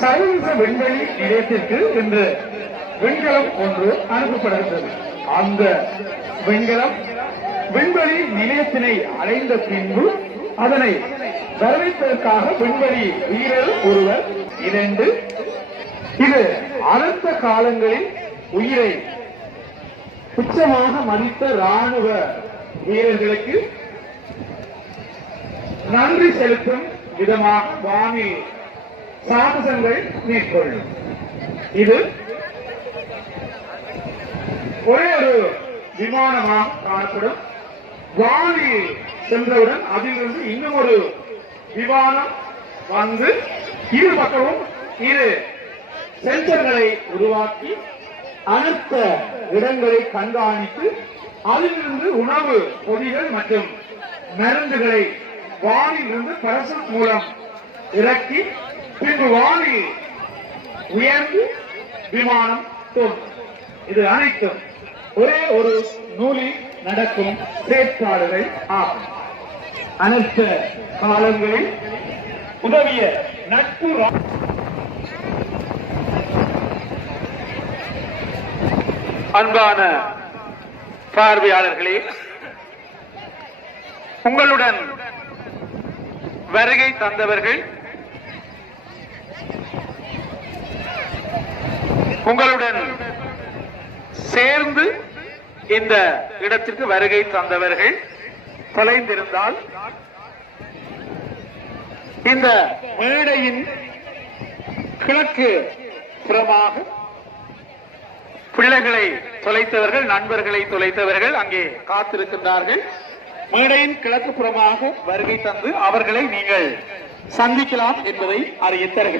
சர்வதேச விண்வெளி நிலையத்திற்கு இன்று விண்கலம் ஒன்று அனுப்பப்படுகிறது. அந்த விண்கலம் விண்வெளி நிலையத்தினை அடைந்த பின்பு அதனை வரவேற்பதற்காக விண்வெளி வீரர் ஒருவர் 2 இது அடுத்த காலங்களில் உயிரை துச்சமாக மதித்த ராணுவ வீரர்களுக்கு நன்றி செலுத்தும் விதமாக வானில் சாகசங்கள் மேற்கொள்ளும். இது ஒரே ஒரு விமானமாக காணப்படும். வானில் சென்றவுடன் அதிலிருந்து இன்னும் ஒரு விமானம் வந்து இரு பக்கமும் 2 சென்சர்களை உருவாக்கி அனைத்த இடங்களை கண்காணித்து அதிலிருந்து உணவு பொதிகள் மற்றும் மருந்துகளை வானில் இருந்து பரசட் மூலம் இறக்கி பின்பு வானில் உயர்ந்து விமானம் தோன்றும். இது அனைத்தும் ஒரே ஒரு நூலில் நடக்கும் செயற்பாடுகள் ஆகும். அனைத்து காலங்களில் உதவிய நட்பு அன்பான பார்வையாளர்களே, உங்களுடன் வருகை தந்தவர்கள், உங்களுடன் சேர்ந்து இந்த இடத்திற்கு வருகை தந்தவர்கள் தொலைந்திருந்தால் இந்த மேடையின் கிழக்கு புறமாக பிள்ளைகளை தொலைத்தவர்கள், நண்பர்களை தொலைத்தவர்கள் அங்கே காத்திருக்கின்றார்கள். மேடையின் கிழக்கு புறமாக வருகை தந்து அவர்களை நீங்கள் சந்திக்கலாம் என்பதை அறிய தருகிறேன்.